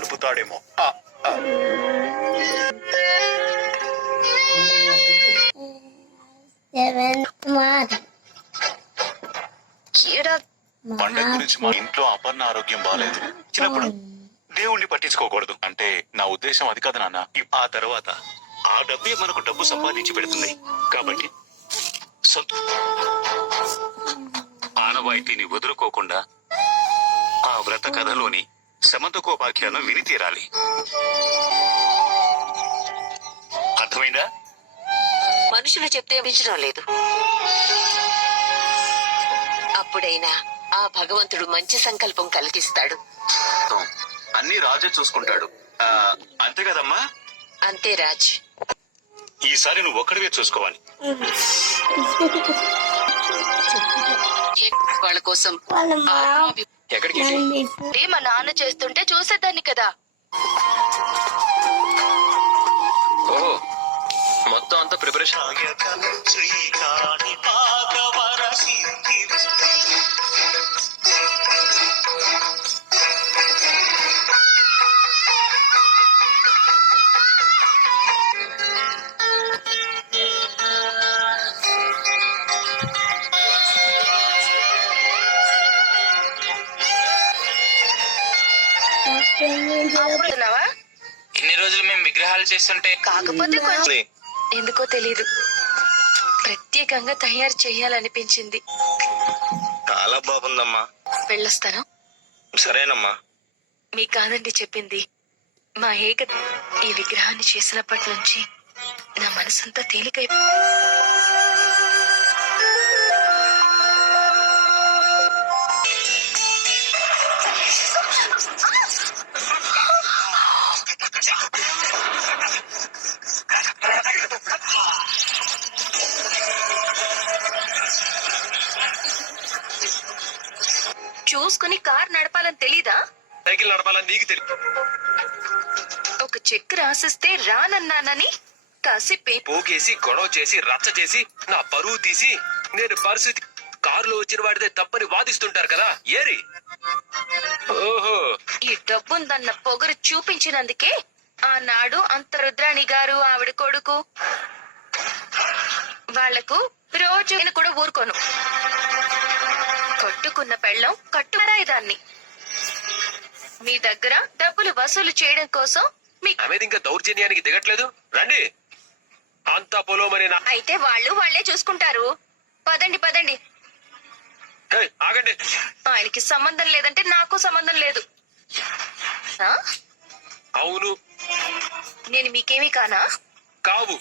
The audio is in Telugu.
కలుపుతాడేమో. పండగ గురించి మా ఇంట్లో అపర్ణ ఆరోగ్యం బాలేదు. చిన్నప్పుడు దేవుణ్ణి పట్టించుకోకూడదు అంటే నా ఉద్దేశం అది కాదు నాన్న. ఆ తర్వాత ఆ డబ్బే మనకు డబ్బు సంపాదించి పెడుతుంది కాబట్టి ఆనవాయితీని వదులుకోకుండా ఆ వ్రత కథలోని సమంతకోపాఖ్యానం విని తీరాలి. అర్థమైందా? మనుషులు చెప్తే వినడం లేదు. అప్పుడైనా ఆ భగవంతుడు మంచి సంకల్పం కలిగిస్తాడు. అన్ని రాజే చూసుకుంటాడు. అంతే కదమ్మా? అంతే రాజ్. ఈసారి నువ్వు ఒక్కడివే చూసుకోవాలి. వాళ్ళ కోసం ఎక్కడికి? మా నాన్న చేస్తుంటే చూసేదాన్ని కదా. ఓ మొత్తం అంతా ప్రిపరేషన్. ఇన్ని రోజులు మేము విగ్రహాలు చేస్తుంటే కాకపోతే కొంచెం ఎందుకో తెలీదు ప్రత్యేకంగా తయారు చేయాలనిపించింది. చాలా బాగుందమ్మా. వెళ్ళొస్తాను. సరేనమ్మా. మీ కాదండి చెప్పింది. మా ఏక ఈ విగ్రహాన్ని చేసినప్పటి నుంచి నా మనసంతా తేలికై. చూసుకుని కార్ నడపాలని తెలీదా? సైకిల్ నడపాలని నీకు తెలియదు. ఒక చెక్ రాసిస్తే రానన్నానని కాసేపే పోకేసి గొడవ చేసి రచ్చ చేసి నా పరువు తీసి నేను పరిస్థితి కారులో వచ్చిన వాడితే తప్పని వాదిస్తుంటారు కదా. ఏరి ఓహో ఈ డబ్బుందన్న పొగరు చూపించినందుకే ఆనాడు అంత రుద్రాణి గారు ఆవిడ కొడుకు వాళ్లకు రోజు నేను కూడా ఊరుకోను. కట్టుకున్న పెళ్ళం కట్టురాయిదాన్ని మీ దగ్గర డబ్బులు వసూలు చేయడం కోసం ఆమెది ఇంకా దౌర్జన్యానికి దిగట్లేదు. రండి అంతా పొలోమని. అయితే వాళ్ళే చూసుకుంటారు. పదండి పదండి. ఆగండి. ఆయనకి సంబంధం లేదంటే నాకు సంబంధం లేదు. అవును. నేను మీకేమీ కానా? కావు.